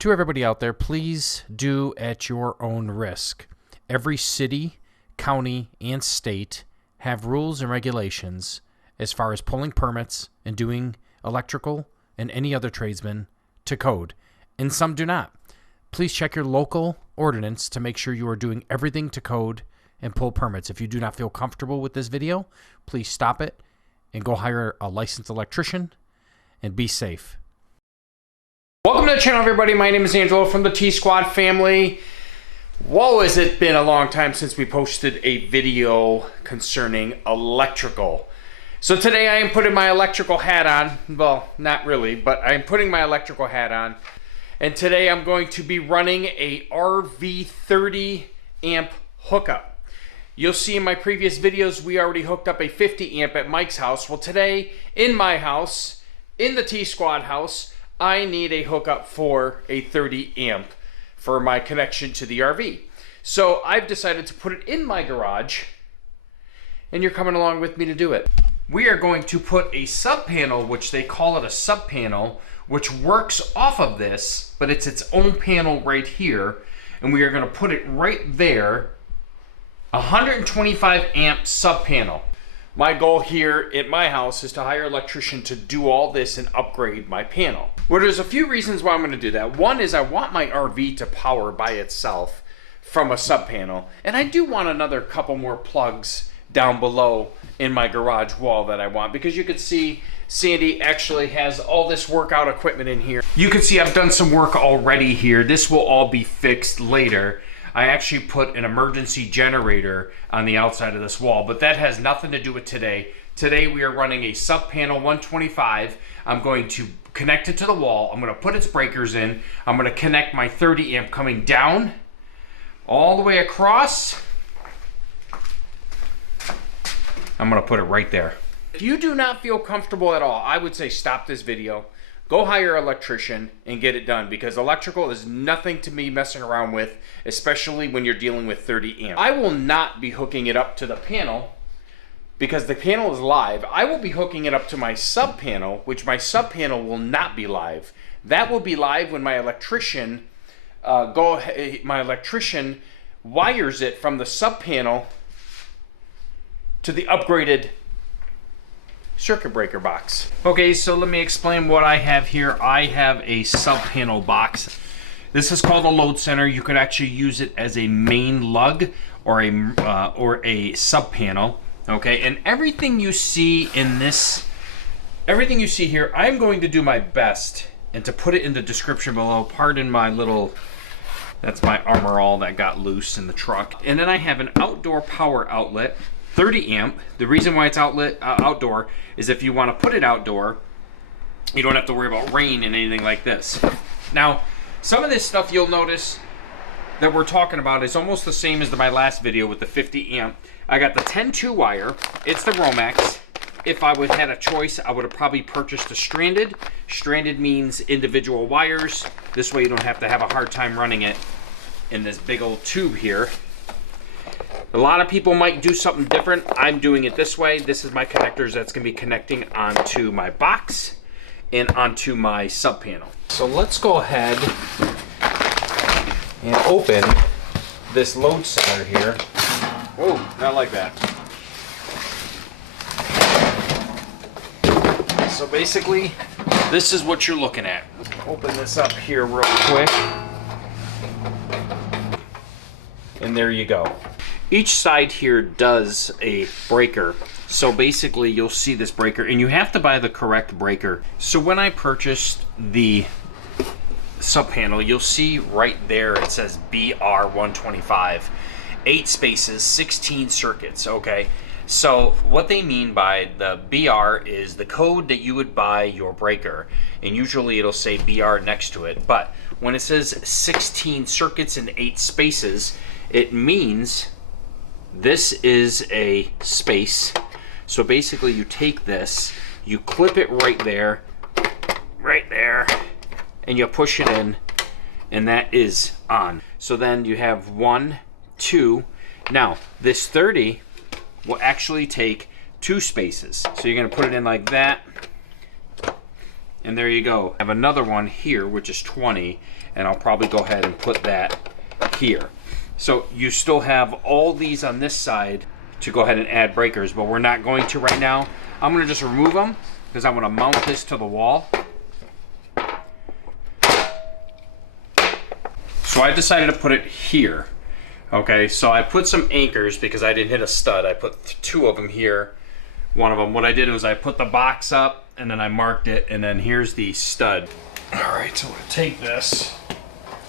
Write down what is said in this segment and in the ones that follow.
To everybody out there, please do at your own risk. Every city, county, and state have rules and regulations as far as pulling permits and doing electrical and any other tradesman to code, and some do not. Please check your local ordinance to make sure you are doing everything to code and pull permits. If you do not feel comfortable with this video, please stop it and go hire a licensed electrician and be safe. Welcome to the channel, everybody. My name is Angelo from the T-Squad family. Whoa, has it been a long time since we posted a video concerning electrical. So today I am putting my electrical hat on. Well, not really, but I'm putting my electrical hat on. And today I'm going to be running a RV 30 amp hookup. You'll see in my previous videos, we already hooked up a 50 amp at Mike's house. Well, today in my house, in the T-Squad house, I need a hookup for a 30 amp for my connection to the RV. So I've decided to put it in my garage, and you're coming along with me to do it. We are going to put a sub panel, which they call it a sub panel, which works off of this, but it's its own panel right here, and we are going to put it right there. 125 amp sub panel. My goal here at my house is to hire an electrician to do all this and upgrade my panel. Well, there's a few reasons why I'm going to do that. One is I want my RV to power by itself from a sub panel, and I do want another couple more plugs down below in my garage wall that I want, because you can see Sandy actually has all this workout equipment in here. You can see I've done some work already here. This will all be fixed later. I actually put an emergency generator on the outside of this wall, but that has nothing to do with today. Today we are running a sub panel 125. I'm going to connect it to the wall. I'm going to put its breakers in. I'm going to connect my 30 amp coming down all the way across. I'm going to put it right there. If you do not feel comfortable at all, I would say stop this video. Go hire an electrician and get it done, because electrical is nothing to me messing around with, especially when you're dealing with 30 amp. I will not be hooking it up to the panel because the panel is live. I will be hooking it up to my sub panel, which my sub panel will not be live. That will be live when my electrician wires it from the sub panel to the upgraded circuit breaker box. Okay, so let me explain what I have here. I have a sub panel box. This is called a load center. You could actually use it as a main lug or a sub panel. Okay, and everything you see in this, everything you see here, I'm going to do my best and to put it in the description below. Pardon my little, that's my Armor All that got loose in the truck. And then I have an outdoor power outlet, 30 amp. The reason why it's outdoor is if you want to put it outdoor, you don't have to worry about rain and anything like this. Now, some of this stuff you'll notice that we're talking about is almost the same as my last video with the 50 amp. I got the 10-2 wire. It's the Romex. If I would have had a choice, I would have probably purchased a stranded. Stranded means individual wires. This way you don't have to have a hard time running it in this big old tube here. A lot of people might do something different. I'm doing it this way. This is my connectors that's going to be connecting onto my box and onto my sub panel. So let's go ahead and open this load center here. Whoa, not like that. So basically, this is what you're looking at. Open this up here real quick. And there you go. Each side here does a breaker. So basically you'll see this breaker, and you have to buy the correct breaker. So when I purchased the sub panel, you'll see right there it says BR125. 8 spaces, 16 circuits, okay? So what they mean by the BR is the code that you would buy your breaker, and usually it'll say BR next to it. But when it says 16 circuits and 8 spaces, it means this is a space. So basically you take this, you clip it right there, and you push it in, and that is on. So then you have 1, 2. Now this 30 will actually take 2 spaces. So you're gonna put it in like that, And there you go. I have another one here, which is 20, and I'll probably go ahead and put that here. So you still have all these on this side to go ahead and add breakers, but we're not going to right now. I'm gonna just remove them because I want to mount this to the wall. So I decided to put it here. Okay, so I put some anchors because I didn't hit a stud. I put 2 of them here. One of them, what I did was I put the box up and then I marked it, and then here's the stud. All right, so we're gonna take this.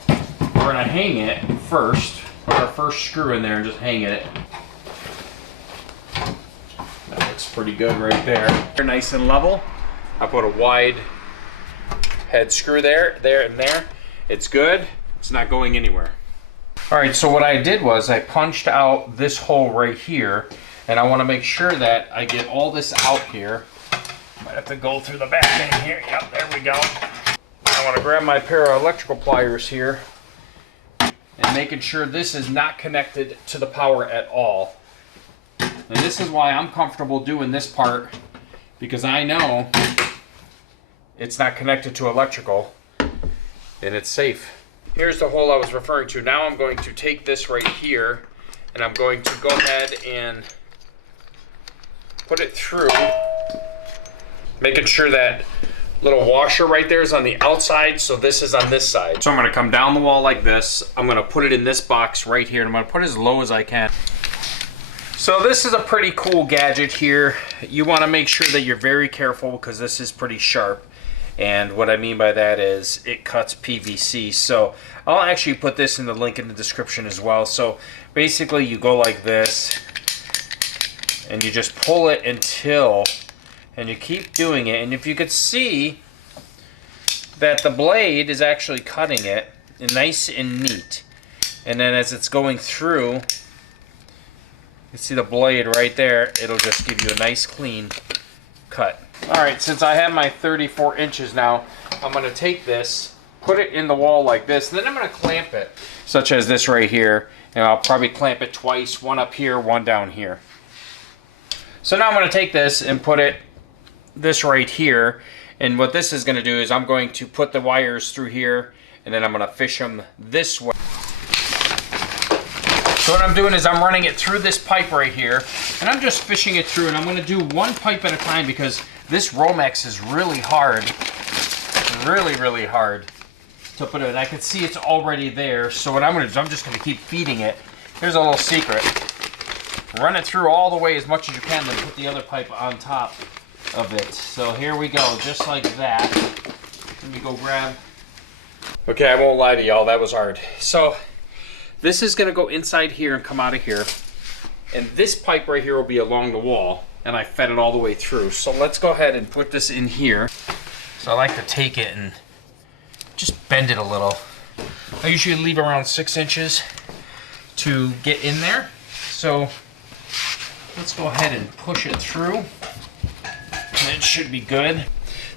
We're gonna hang it first. Put our first screw in there and just hang it. That looks pretty good right there. They're nice and level. I put a wide head screw there, and there. It's good. It's not going anywhere. All right, so what I did was I punched out this hole right here, and I want to make sure that I get all this out here. Might have to go through the back end here. Yep, there we go. I want to grab my pair of electrical pliers here and making sure this is not connected to the power at all. And this is why I'm comfortable doing this part, because I know it's not connected to electrical and it's safe. Here's the hole I was referring to. Now I'm going to take this right here and I'm going to go ahead and put it through, making sure that little washer right there is on the outside, so this is on this side. So I'm gonna come down the wall like this. I'm gonna put it in this box right here, and I'm gonna put it as low as I can. So this is a pretty cool gadget here. You wanna make sure that you're very careful because this is pretty sharp. And what I mean by that is it cuts PVC. So I'll actually put this in the link in the description as well. So basically you go like this and you just pull it until, and you keep doing it. And if you could see that the blade is actually cutting it nice and neat. And then as it's going through, you see the blade right there, it'll just give you a nice clean cut. All right, since I have my 34 inches now, I'm gonna take this, put it in the wall like this, and then I'm gonna clamp it, such as this right here. And I'll probably clamp it twice, one up here, one down here. So now I'm gonna take this and put it this right here. And what this is gonna do is I'm going to put the wires through here, and then I'm gonna fish them this way. So what I'm doing is I'm running it through this pipe right here, and I'm just fishing it through, and I'm gonna do one pipe at a time because this Romex is really hard, really hard to put in. I can see it's already there, so what I'm gonna do is I'm just gonna keep feeding it. Here's a little secret. Run it through all the way as much as you can, then put the other pipe on top of it. So here we go, just like that. Let me go grab. Okay, I won't lie to y'all, that was hard. So this is gonna go inside here and come out of here. And this pipe right here will be along the wall, and I fed it all the way through. So let's go ahead and put this in here. So I like to take it and just bend it a little. I usually leave around 6 inches to get in there. So let's go ahead and push it through. And it should be good.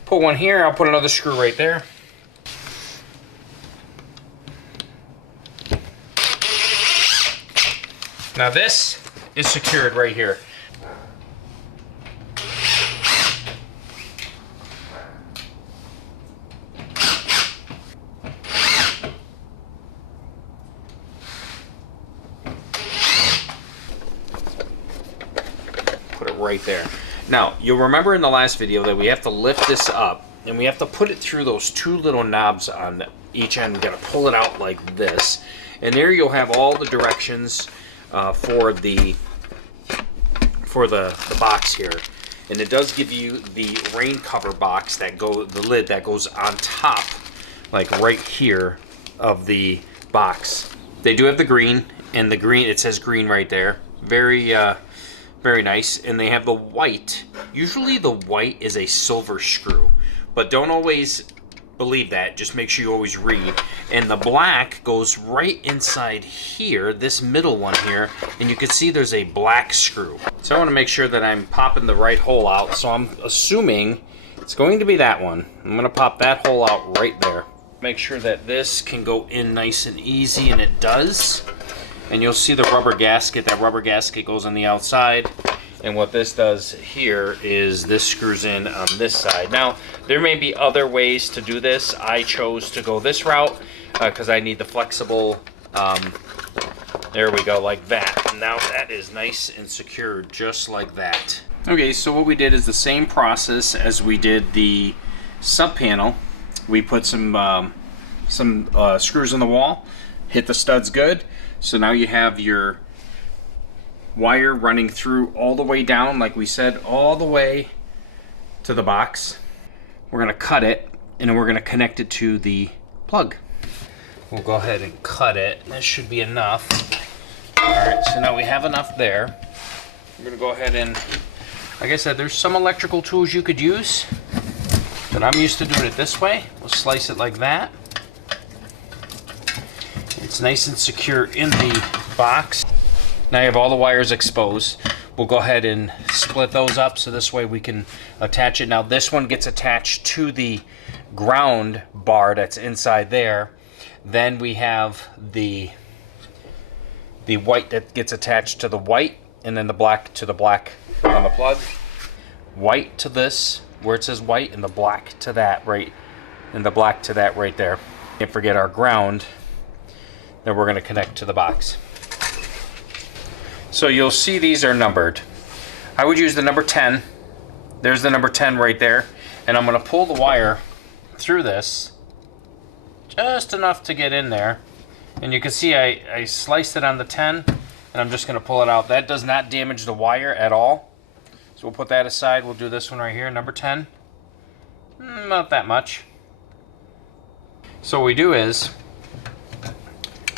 Put one here, I'll put another screw right there. Now this is secured right here. Put it right there. Now, you'll remember in the last video that we have to lift this up and we have to put it through those 2 little knobs on each end. We gotta pull it out like this. And there you'll have all the directions for the box here, and it does give you the rain cover box that the lid that goes on top, like right here of the box. They do have the green, and the green, it says green right there. Very nice. And they have the white. Usually the white is a silver screw, but don't always believe that. Just make sure you always read. And the black goes right inside here, this middle one here, and you can see there's a black screw. So I want to make sure that I'm popping the right hole out, so I'm assuming it's going to be that one. I'm going to pop that hole out right there. Make sure that this can go in nice and easy, and it does. And you'll see the rubber gasket. That rubber gasket goes on the outside, And what this does here is this screws in on this side. Now, there may be other ways to do this. I chose to go this route because I need the flexible, there we go, like that. And now that is nice and secure, just like that. Okay, so what we did is the same process as we did the sub panel. We put some screws in the wall, hit the studs good. So now you have your wire running through all the way down, like we said, all the way to the box. We're gonna cut it, and then we're gonna connect it to the plug. We'll go ahead and cut it. This should be enough. All right, so now we have enough there. We're gonna go ahead and, like I said, there's some electrical tools you could use, but I'm used to doing it this way. We'll slice it like that. It's nice and secure in the box. Now you have all the wires exposed. We'll go ahead and split those up so this way we can attach it. Now this one gets attached to the ground bar that's inside there. Then we have the white that gets attached to the white, and then the black to the black on the plug. White to this, where it says white, and the black to that right, and the black to that right there. Can't forget our ground that we're going to connect to the box. So you'll see these are numbered. I would use the number 10. There's the number 10 right there. And I'm going to pull the wire through this just enough to get in there. And you can see I sliced it on the 10, and I'm just going to pull it out. That does not damage the wire at all. So we'll put that aside. We'll do this one right here, number 10. Not that much. So what we do is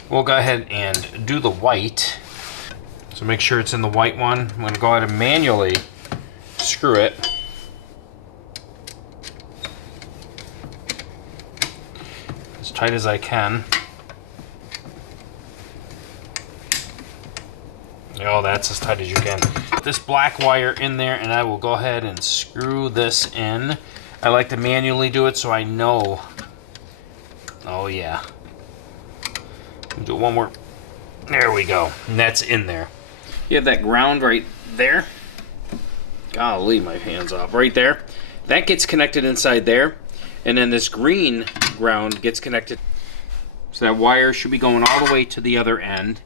we'll go ahead and do the white. So make sure it's in the white one. I'm going to go ahead and manually screw it. As tight as I can. Oh, that's as tight as you can. Put this black wire in there, and I will go ahead and screw this in. I like to manually do it so I know. Oh yeah. Do one more. There we go. And that's in there. You have that ground right there. Golly, my hand's off. Right there. That gets connected inside there. And then this green ground gets connected. So that wire should be going all the way to the other end.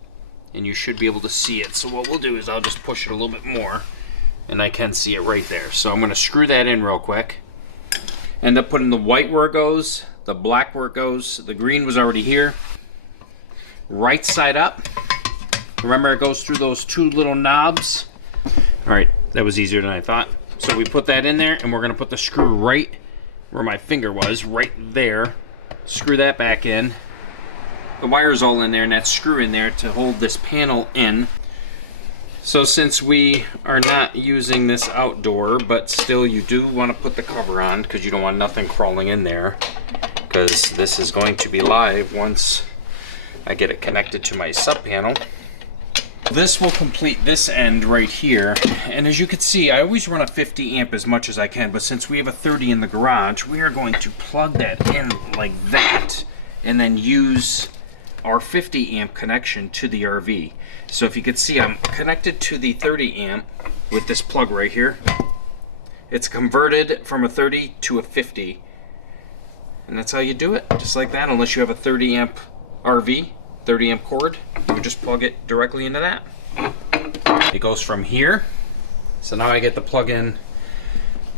And you should be able to see it. So what we'll do is I'll just push it a little bit more. And I can see it right there. So I'm going to screw that in real quick. End up putting the white where it goes. The black where it goes. The green was already here. Right side up. Remember, it goes through those two little knobs. All right, that was easier than I thought. So we put that in there, and we're gonna put the screw right where my finger was, right there. Screw that back in. The wire's all in there, and that screw in there to hold this panel in. So since we are not using this outdoor, but still you do want to put the cover on because you don't want nothing crawling in there, because this is going to be live once I get it connected to my sub panel. This will complete this end right here, and as you can see, I always run a 50 amp as much as I can, but since we have a 30 in the garage, we are going to plug that in like that and then use our 50 amp connection to the RV. So if you can see, I'm connected to the 30 amp with this plug right here. It's converted from a 30 to a 50, and that's how you do it, just like that. Unless you have a 30 amp RV, 30 amp cord, you just plug it directly into that. It goes from here. So now I get to plug in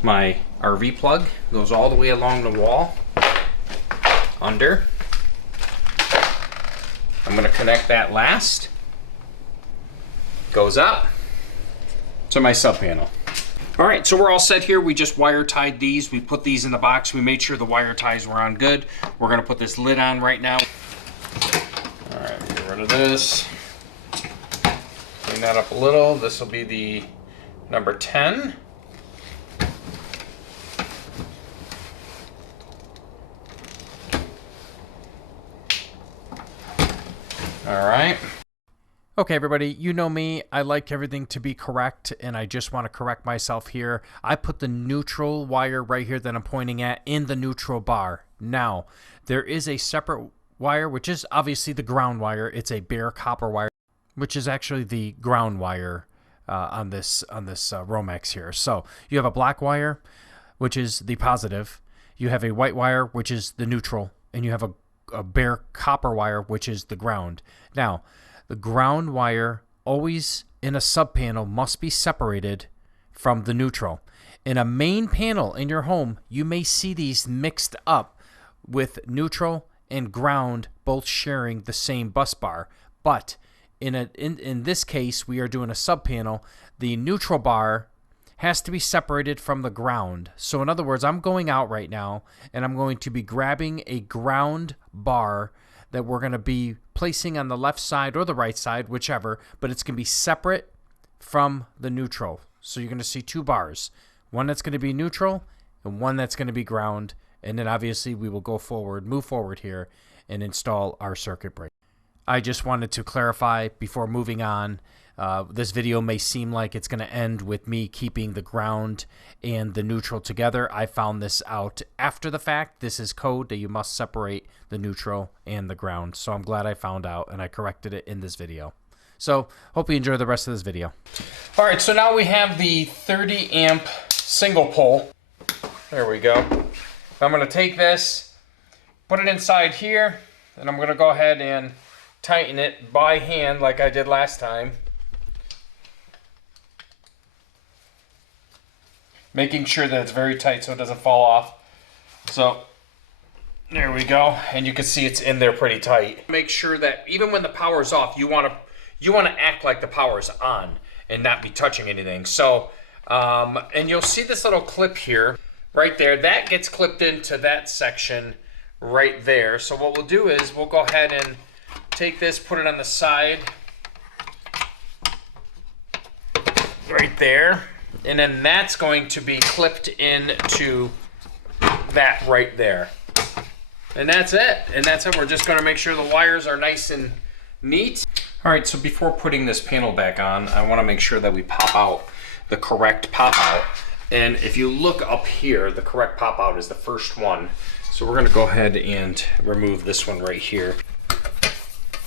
my RV plug. It goes all the way along the wall, under. I'm going to connect that last. Goes up to my sub panel. All right, so we're all set here. We just wire tied these. We put these in the box. We made sure the wire ties were on good. We're going to put this lid on right now. All right, get rid of this. Clean that up a little. This will be the number 10. All right. Okay, everybody, you know me. I like everything to be correct, and I just want to correct myself here. I put the neutral wire right here that I'm pointing at in the neutral bar. Now, there is a separate wire, which is obviously the ground wire. It's a bare copper wire, which is actually the ground wire on this Romex here. So you have a black wire, which is the positive. You have a white wire, which is the neutral, and you have a bare copper wire, which is the ground. Now, the ground wire always in a subpanel must be separated from the neutral. In a main panel in your home, you may see these mixed up with neutral and ground both sharing the same bus bar. But in this case, we are doing a subpanel. The neutral bar has to be separated from the ground. So in other words, I'm going out right now and I'm going to be grabbing a ground bar that we're going to be placing on the left side or the right side, whichever, but it's going to be separate from the neutral. So you're going to see two bars, one that's going to be neutral and one that's going to be ground. And then obviously we will move forward here and install our circuit breaker. I just wanted to clarify before moving on. This video may seem like it's going to end with me keeping the ground and the neutral together. I found this out after the fact. This is code that you must separate the neutral and the ground. So I'm glad I found out and I corrected it in this video. So hope you enjoy the rest of this video. All right, so now we have the 30 amp single pole. There we go. I'm going to take this, put it inside here, and I'm going to go ahead and tighten it by hand like I did last time. Making sure that it's very tight so it doesn't fall off. So there we go, and you can see it's in there pretty tight. Make sure that even when the power's off, you want to act like the power's on and not be touching anything. So and you'll see this little clip here right there that gets clipped into that section right there. So what we'll do is we'll go ahead and take this, put it on the side right there, and then that's going to be clipped into that right there. And that's it. And that's it. We're just going to make sure the wires are nice and neat. All right, so before putting this panel back on, I want to make sure that we pop out the correct pop out. And if you look up here, the correct pop out is the first one. So we're going to go ahead and remove this one right here.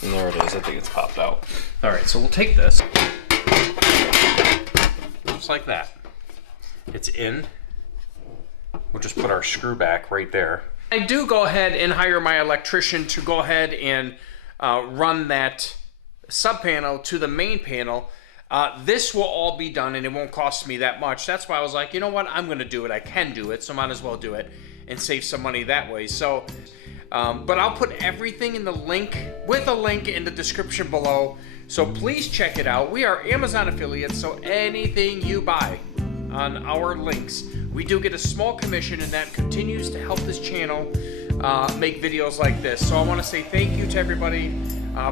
And there it is. I think it's popped out. All right, so we'll take this. Just like that. It's in. We'll just put our screw back right there. I do go ahead and hire my electrician to go ahead and run that subpanel to the main panel. This will all be done and it won't cost me that much. That's why I was like, you know what, I'm going to do it. I can do it, so might as well do it and save some money that way. So, but I'll put everything in the link, with a link in the description below. So please check it out. We are Amazon affiliates, so anything you buy on our links, we do get a small commission, and that continues to help this channel make videos like this. So I want to say thank you to everybody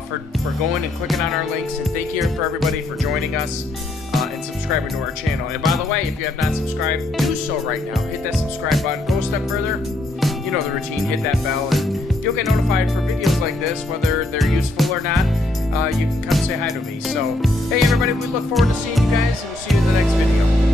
for going and clicking on our links, and thank you for everybody for joining us and subscribing to our channel. And by the way, if you have not subscribed, do so right now. Hit that subscribe button. Go a step further. You know the routine. Hit that bell, and you'll get notified for videos like this, whether they're useful or not. You can come say hi to me. So, hey everybody, we look forward to seeing you guys, and we'll see you in the next video.